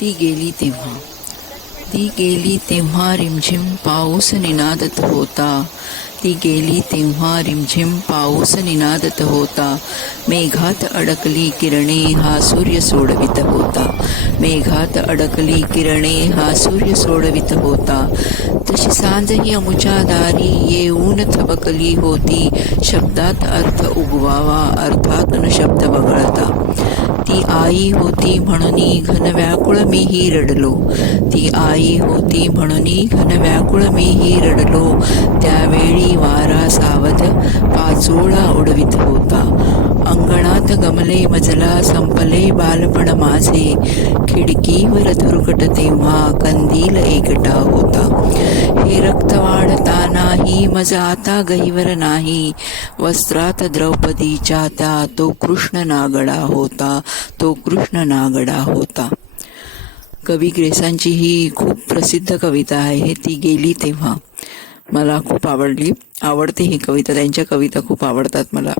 ती गेली तेव्हा. ती गेली तेव्हा रिमझिम पाऊस निनादत होता. ती गेली तेव्हा रिमझिम पाऊस निनादत होता. मेघात अडकली किरणे हा सूर्य सोडवित होता. मेघात अडकली किरणे हा सूर्य सोडवित होता. तशी सांजही अमुच्या दारी येऊन थबकली होती. शब्दात अर्थ उगवावा अर्थातून शब्द वगळता ती आई होती म्हणून घन व्याकुळ मीही रडलो. ती आई होती म्हणून घन व्याकुळ मीही रडलो. त्यावेळी वारा सावध पाचोळा उडवित होता. अंगणात गमले मजला संपले बालपण माझे. खिडकीवर धुरकट तेव्हा कंदील एकटा होता. हे रक्तवाढ नाही मज आता गहिवर नाही. वस्त्रात द्रौपदीच्या त्या तो कृष्ण नागडा होता तो कृष्ण नागडा होता. कवी ग्रेसांची ही खूप प्रसिद्ध कविता आहे ती गेली तेव्हा. मला खूप आवडली. आवडते ही कविता. त्यांच्या कविता खूप आवडतात मला.